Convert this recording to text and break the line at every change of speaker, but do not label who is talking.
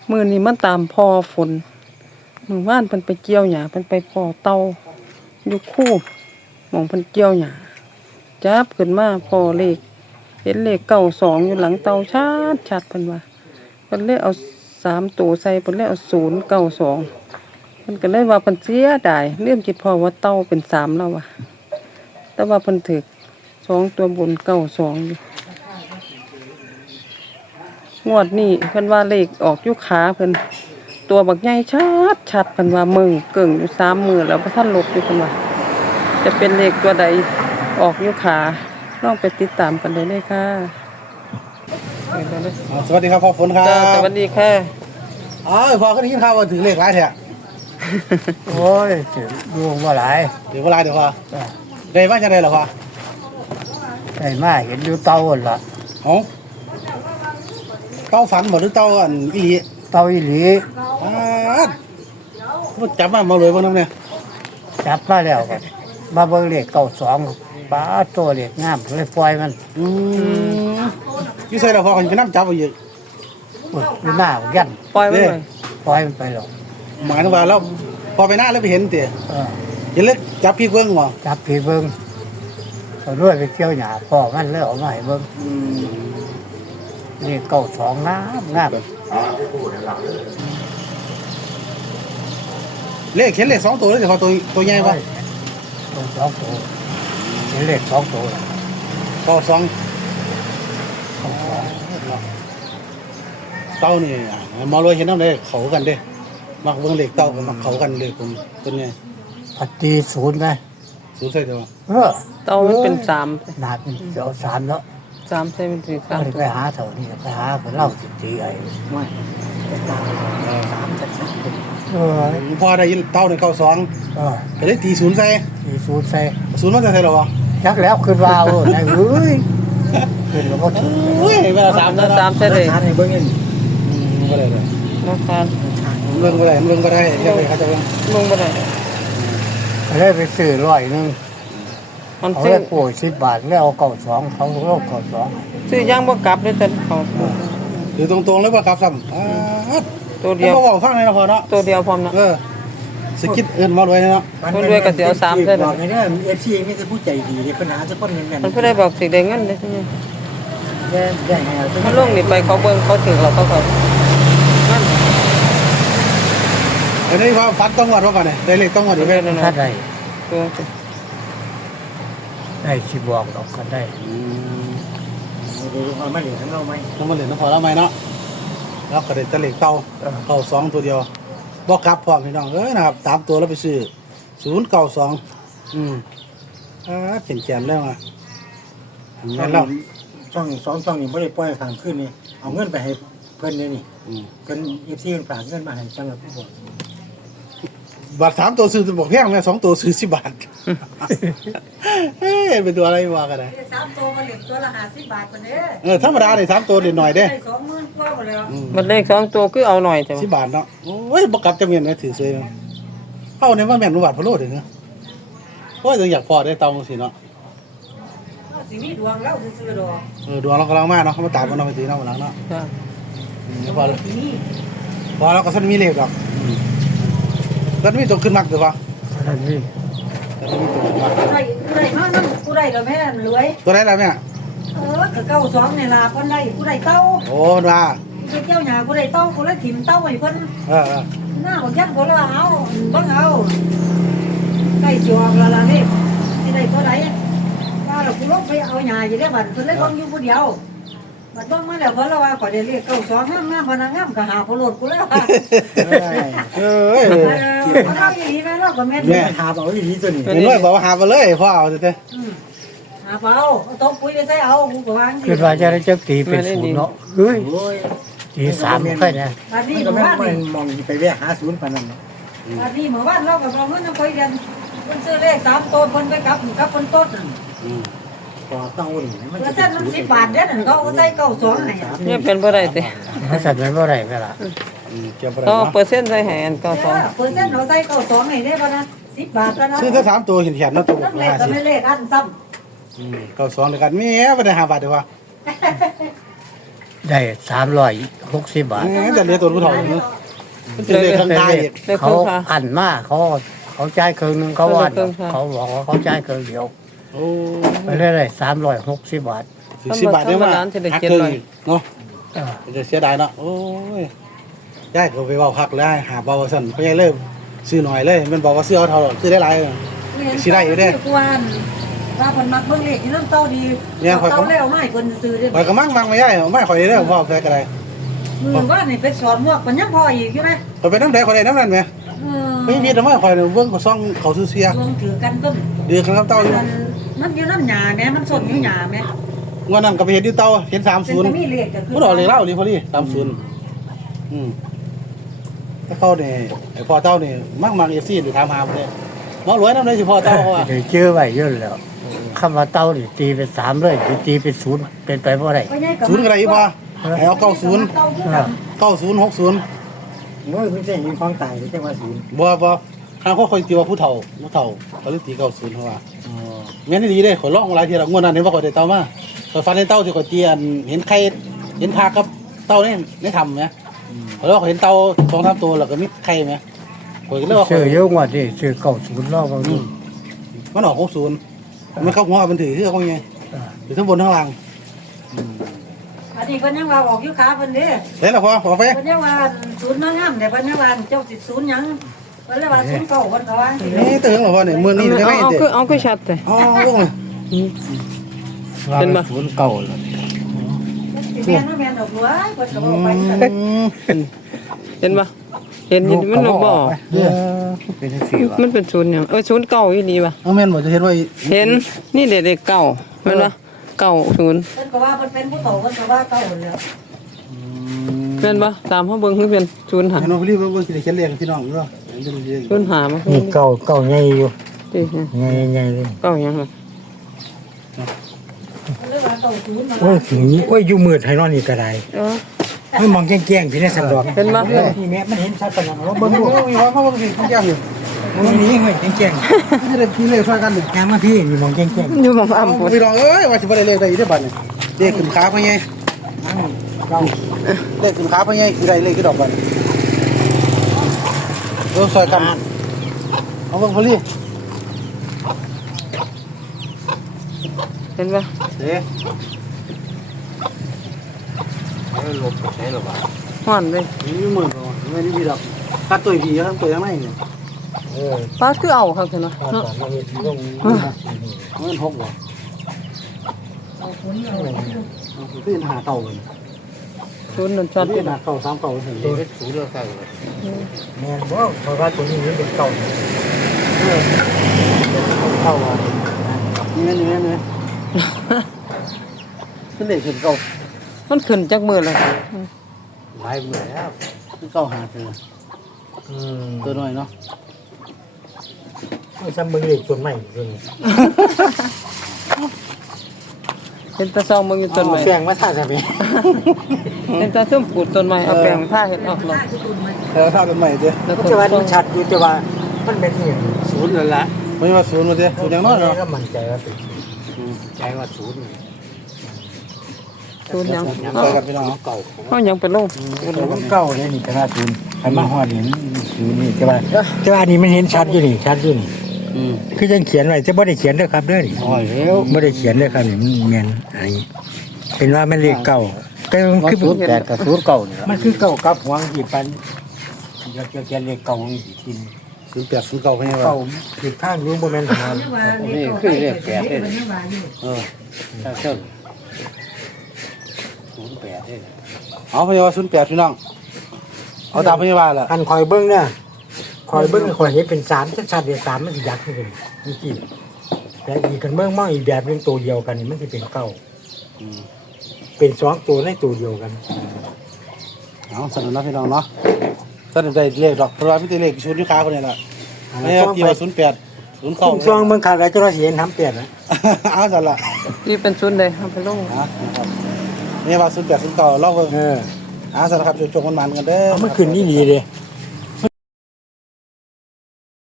มื้อนี้มันตามพอฝนมื้อวานเพิ่นไปเกี่ยวหญ้าเพิ่นไปพ้อเต่าอยู่คูหม้องเพิ่นเกี่ยวหญ้าจับขึ้นมาพ้อเลขเห็นเลข92อยู่หลังเต่าชัดเพิ่นว่าเพิ่นเลยเอา3ตัวใส่เพิ่นเลยเอา092เพิ่นก็เลยว่าเพิ่นเสียดายลืมคิดพอว่าเต่าเป็น3แล้วว่ะแต่ว่าเพิ่นถูก2ตัวบน92อยู่งวดนี้เพิ่นว่าเลขออกอยู่ขาเพิ่นตัวบักใหญ่ชัดเพิ่นว่ามึงเกิ่งอยู่3มื้อแล้วบ่ทันลบอยู่เพิ่นว่าจะเป็นเลขตัวใดออกอยู่ขาลองไปติดตามกันได้เลยค่ะ
สวัสดีครับพ่อฝนครับ
จ้าสวัสดีค่ะ
พ่อก็ได้ยินข่าวว่าถึงเลขหลายแท้
โอ้ยถึงดวงว่าหลาย
เดี๋ยวเวลาเดี๋ยวพ่อได้ว่าจะได้หรอพ่อ
ได้มาเห็นอยู่เตาหั่นละ
เอ้าเต้าฝันบ่หรือเต้าอันอีหลี
เตาอีหลี
มันจับมาเลยบ่นำเนี่ย
จับมาแล้วก็มาเบิ่งเลข92ป้าตัวเลขงามเลยปล่อยมัน
อยู่ใส่แล้วพ่อเขาจะนำจับเอาอยู่
อุดอยู่หน้ายัน
ปล่อยไว้เลย
ปล่อยมันไปหรอก
หมายถึงว่าเราพอไปหน้าแล้วไปเห็นติ
เออ
เห็นเลยจับพี่เบิ่งบ่
จับพี่เบิ่งเอาด้วยไปเที่ยวหญ้าพ่อมันเลยเอามาให้เบิ่งเลข92งาม
เลขเห็นเลข2ตัวเลยแต่พอตัวใหญ่บ่
ตัว2ตัวเห็นเลข2ตัวล่ะ
เต้า2เต้านี่มาเลยเห็นนำได้เขากันเด้มักเบิ่งเลขเต้ากับมักเขากันเลยผมเป็นไง
พัดตีศูนย์ไหม
สูงใส่ตัว
เออ
เต่ามันเป็น3
หนาเป็นเสียว3แล้ว
3ใส่เป็น4
ก็เลย
3
ไปหาเท่านี้ไปหาคนเล่าสิตีไอ้ไม่เออ
พอได้ยินเต้าใน92
เออ
ก็เลยตีศูนย์ใส่
ตีศูนย์ใส่
ศูนย์มันจะใส่หรอวะ
จักแล้วขึ้นวาวไอ้เอ้ยขึ้นแล้วก็ถึง
เฮ้ยเวลา3
3ใส่เลย
ทานในเบื้องนี้
ก็ได้เลย
ราคา
เบิ่งก็ได้เบิ่งก็ได้เรียกไปเขาจะเบิ่ง
ลงบ่ได้
ก็เลยไปซื้อ100นึง
มัน
เขา
ซื้อ
ได้ป่วย10 บาทแล้วเอา92เขาโลก92
ซื้อย่างบ่กลับเลยแต่เขา
หรือตรงๆเลยว่าครับซ้ำ
ตัว
เดี
เดี
ย
ยว ว
บอกฟังเลยนะพอเนาะ
ตัวเดียวพร้อมนะ
สกิดเอิ้นมาด้วยเนาะ
คนรวยก็สิเอา3ใส่เลย
บอกไงเนี่ย FC ไม่ใช่ผู้ใจดีเด้ปัญหาจะคนเงินกัน
มันผู้ใดบอกสิได้เงินเด้
ได้ไง
มันลงนี่ไปเขาเบิ่งเขาถึงเราเขานั่น
อันนี้ว่าฟัดต้องวัดว่ากันเนี่ยได้เลขต้องวัดอีกไหม
ถ้าได้
ตัว
ได้สิบอกดอกก็ได้ดูเอามาเหลือทั้งเราไหม
ต้องมาเล่นน้ำพอแล้วไหมเนาะแล้วก็ได้แต่เลขเต้า2ตัวเดียวบอกครับพร้อมพี่น้องนะครับ3ตัวแล้วไปซื้อ092เขียนแล้วมาเห็นแล้ว
ช่องนี่ไม่ได้ปล่อยข้ามขึ้นนี่เอาเงินไปให้เพิ่นเนี่ยนี่เพิ่นFCเพิ่นฝากเงินมาให้จังหวัดผู้บอก
บาท3ตัวซื้อบอกแพงไหม2ตัวซื้อ10 บาทเป็นตัวอะไรว่ากันได้
3 ตัวมาเหลือตัวละ50 บาทคนเด้อ
ธรรมดาเลย3ตัวเด็ดหน่อยเด้
ได้20,000กว่าหมดแล้ว
มันเลข2ตัวคือเอาหน่อยแต่
10 บาทเนาะโอ้ยบ่กลับจะเมียนไหมถือสวยเนาะเอาเนี่ยว่าแม่นบาทพะโลดเนาะโอ้ยอยากพอได้เตาสิเนาะ
สิมีดวงแล้วซื่อๆดอก
ดวงเรากำลังมาเนาะเขามาตามมันเอาไปตีเนาะวันหลังเนาะ
จ้ะ
พอ
สิมี
พอเราก็ท่านมีเลขดอกท่านมีตัวขึ้นมักหรือเปล่า
ท่านนี่
ท่านมีตัวขึ้นมัก
ผู้ใดเนาะนำผู้ใดก็แม่นรวย
ตัวไหนล่ะแม่
ก็92นี่ล่ะเพิ่นได้ผู้ใดเต้า
โอ้มันว่า
ไปเจ้าหญ้าผู้ใดเต้าคนละถิ่มเต้าให้เพิ่น
เออ
หน้าบ่ยัดคนละเอาเบิ่งเอาใกล้สิออกแล้วล่ะนี่สิได้ตัวใดว่าเราผู้ลงไปเอาหญ้าอยู่ได้บัดเพิ่นเลยเบิ่งอยู่ผู้เดียวบัดเบิ่งมาแล้วเพิ่นละว่าขอยได้เลข92งามๆบ่นะงามก็หาผู้โลดกูแล้วว่า
เอ้ย
มันเอาอย่างนี้แม่เราก็แม่น
แม่หาเอาอีหลีตัวนี้
เห็นด้วยบอกว่าหาไปเลยพ่อเอาเต้
หาเปล่าเอาต้มปุ๋ยไปใส่เอากูก็วาง
คิดว่าจะได้จักตีเป็นศูนย์เนาะเฮ้ย
โอ้ย
ตี3ค่อยนะ
บัดนี้
มัน
ห
ก็
มู่
แม่
บ้าน
น
นี่
มองไปแวะหาศูนย์ปานนั้นเนาะ
บัดนี้หมู่บ้านเราก็เอาเงินไปเรียนเพิ่นซื้อเลข3ตัวเพิ่นไปกับเพิ่นต้น
ต่อเต้านี่มัน
เปอร์เซ็นต์มัน10 บาทเด้อนั่นเขาเอาใส่92ให้
เนี่ยเป็นบ่ได้ติ
ถ้าสัตว์มันบ่ได้เวลา
เกี่ยวกับ
ต่อ
อะไร
เปอร์เซ็นต์ใส่ให้อัน
เปอร์เซ็นต์เอาใส่92ให้ได้บ่นะ10 บาทแล้วนะ
ซื้อถ้า3ตัวเห็นๆเนาะตัว
นั่นเลขก็ไม่เลขอันซ้ำ
92ด้วยกันแม่บ่ได้5 บาทเด้อว่า
ได้360 บาท
จะเรียกตัวผู้เฒ่าเลยเนาะมันจะเรียกข้างใต้อีก
ได้
เขา
เพิ่งค่ะ
อันมาเขาจ่ายครึ่งหนึงเขาว่า
เพิ่งค่ะ
เขาบอกว่าเขาจ่ายครึ่งเดียว
โอ้
ไปเรื่อยๆ360 บาท
40 บาทเนี่ยว่า
ร้านจะได้
หัก
เจ็ด
เกิน
ร้อย
อีกเนาะจะเสียดายเนาะโอ้ยยายก็ไปเว้าพักแล้วหาเบาสั่นเพราะยายเริ่มซื้อหน่อยเลยมันบอกว่าซื้อเอาเท่าซื้อได้หลายสิได้อยู่เด้
กวนว่าเพิ่นมักเบิ่งเลขอยู่นำเต้าดี
เนี่ยข่อยก็
เต้าแล้วไม่เพิ่นซื้อได้
ข่อยก็มั่งไม่ได้ไม่ข่อยได้เด้อพ่อแพ้ก็ได้
มือว่านี่ไปสอนหมวกมันยังพออีกอยู่ไหม
ข่อยไปน้ำใดข่อยได้น้ำนั้นแหมไม่มีแต่ว่าข่อยเนี่ยเบิ่งก็ซ่องเขาซื้อเสีย
รวมถือกันต้น
เดือดครับเต้าอยู่
มันอยู่น้ำหยาแม่มันสดอยู่หยาแม่
งวดนั้นก็ไปเห็นอยู่เต้าเห็น
เป็น
30
ก็มีเลขก็คือ
บ่ดอกเลยเล่าเลยพอดี30ถ้าเขาเนี่ยไอ้พ่อเต้านี่มัก FC หรือถามหาบ่ได้หมอรวยนำได้สิพ่อเต้าเขาว่า
เดี๋ยวเจอไว้เยอะแล้วคำว่าเต้านี่ตีเป็น3เลยตีเป็น0เป็นไปบ่ได้
ศูนย์ก็ได้อีพ่อให้เอา90
เต้าคือกัน
9060
เมื่อไม่ใช่เห็นของตายไม่ใช่ว่าศูนย์
บ่ทางเขาคอยตีว่าผู้เฒ่าเขาเลยตี90เขาว่าแม่นดีเด้ข่อยลองหลายเที่ยแล้วงวดนั้นเห็นว่าข่อยได้เต้ามาข่อยฟันในเต้าที่ข่อยเตียนเห็นไข่เห็นพากับเต้าในทำแหมข่อยว่าข่อยเห็นเต้า2-3ตัวแล้วก็มีไข่แหมข่อยก็เลยว่าข่
ซื้
อ
อย เยอะกว่าที่ซื้อ90รอบางที
มันออก60มันเข้าหัวมันถือคือเขาไงถือทั้งบนทั้งล่าง
อันนี้เพิ่นยังว่าออกอยู่ขาเพิ่นเด้
แล้วล่ะพ่อขอไป
เพิ่นยังว่าศูนย์มางามแต่เพิ่นยังว่าเจ้าสิศูนย์หยังเพิ่นเลยว่าศูนย์เก่าเพิ่นก็ว่าสิ
นี่ตื่นเหรอพ่อเนี่ยมื้อนี้ได้ไหม
เอา
เด้
คือเอาคือชัดแต่
อ๋อลงเลย
เป็นบ่
ศูนย์เก่าเลย
แม่นบ่แม่นดอกหลวงเพิ่นก็บอกไปกัน
เห็นบ่เห็นมันบ่บอก
เป็นสี่ว่ะ
มันเป็นศูนย์หยังศูนย์เก่าอีหลีว่ะ
เอาแม่นบ่จะเห็นว่า
เห็นนี่เด็กๆเก่าแม่นบ่เก่าศูนย์
เพิ่นก็ว่าเพิ่นเป็นผู้โตเพิ่นก็ว่าเก่าแล้ว
แม่นบ่ตามเฮาเบิ่งคือเป็นศูนย์หา
ให้น้องพี่เบิ่งสิได้เขียนเลขพี่น้องอยู่บ่
ศูนย์หามา
นี่เก่าใหญ่อยู่
ติ
ใหญ่เลย
เก่าหยังล่ะ
เพิ่นเลยว่าเก่าศูนย์มา
โอ้ยถึงนี้โอ้ยอยู่มืดให้นอนนี่ก็ได้
เออ
มันมองแจ้งๆพี่ในสันดอก
เห็นบ่
นี่แม่มันเห็นชัดปานนั้นเราเบิ่งดู
มีความเบิ่งสิแก้วอยู่
มันนี้เฮ้ยแจ้ง
นี่ได้พี่เลขซอยกันนี่
ๆงานมาพี่นี่มองแจ้ง
อยู่บ่อ้ำพุ่น
พี่น้องเอ้ยว่าสิบ่ได้เลขได้อีกเด้อบัดนี้เลขขึ้นขาพ่อใหญ่
ๆเรา
เลขขึ้นขาพ่อใหญ่สิได้เลขกี่ดอกบัดนี้ซอยกันเอาเบิ่งพอลี่
เห็นบ่
เด้
ลบใช้หรอวะ
ฮ้อนเลย
นี่มื้อบ่ไม่ได้พี่ดอกคัดตัวพี่ทั้งตัวยังไงนี่
ป้าคือเอาครับเถอะเนาะเนาะ
มัน6บ่
เอาศูนย์เอา
พี่หาเก่าเลย
ศูนย์นั่นชัด
พี่หาเก่า3เก่าเห็น
ตัวเฮ็ดศูนย์แล้วใส่
แม่นบ่เพราะว่าตัวนี้มันเป็นเก่า
เข้าว่านี่แม่นี่คือเลขขึ้นเก่า
มันขึ้นจักมื้อละ
หลายมื้อแล้ว
คือเก่าหาเจอตัวน้อยเนาะ
โอ้ยซ้ำเบิ่งเลขต้นไม้ตัวนี้
เห็นแตาซองมึงอยู่ต้นไม้
แจ้งมาท่าซะพี่
เห็นแตาส้มปลูกต้นไม้เอาแปลงผ้าเฮ็ดออกลง
แล้วถ้าเป็นใหม่เด้อ
แล้วก็
แต่ว่ามันชัดอยู่แต่ว่ามันเป็นอีหยัง
ศูนย์นั่นแหละ
ไม่ว่าศูนย์มาเด้อศูนย์อย่างน้อยเนาะ
ก็มั่นใจว่าเป็น
ใจว่าศูนย์
ศูนย์หยัง
ยังไปกันพี่น้อง
เก่า
เฮายังเป็นลง
เก่าเลยนี่ก็น่าศูนย์ให้มาฮอดนี่ศูนย์นี่แต่ว่าอันนี้มันเห็นชัดอยู่นี่ชัดอยู่นี่ คือยังเขียนไว้จะบ่ได้เขียนเด้อครับเด้อนี่
อ๋อแล้ว
บ่ได้เขียนเด้อครับนี่มันแม่นอันนี้เป็นว่ามันเลขเก่าแต่มัน
ว่า
คือ
ศูนย์แปดกับศูนย์เก่านี่ล่ะ
มันคือเก่ากับหวงที่ปันอยากจะเขียนเลขเก่าอีกทีนึง
ศูนย์แปดศูนย์เก่าให้ว่า
เก่าผิดข้างรู้บ่แม่นครับ
เออถ้าเชิงศูนย์แปดนี่
เอาพยาศูนย์แปดพี่น้องเอาตามพยาบาลล่ะ
อันคอยเบิ่งเนี่ยคอยเบิ่งคอยเห็นเป็น3ชัดๆเดี๋ยว3มันสิยักษ์ขึ้นนี่กี่แต่อีกกันเบิ่งมองอีกแบบหนึงตัวเดียวกันนี่มันสิเป็นเก่าเป็น2ตัวในตัวเดียวกัน
เอาสนุนนะพี่น้องเนาะถ้าได้เลขดอกเพราะว่าพี่ได้เลขชุดที่ค้าคนนี้แหละไม่เอาตีว่าศูนย์แปดศูนย์เก้า
ซองเบิ่งขาดแล้วจะว่าสิเห็นทำเปลี่ยนนะ
เอาสั่นละ
ที่เป็นศูนย์เลยเอาไปลง
นะครับนี่ว่าศูนย์แปดศูนย์เก้าเล่าเบิ่ง
เออ
สั่นละครับจงมันกันเด้อ
เอามันขึ้นนี่ดีเลย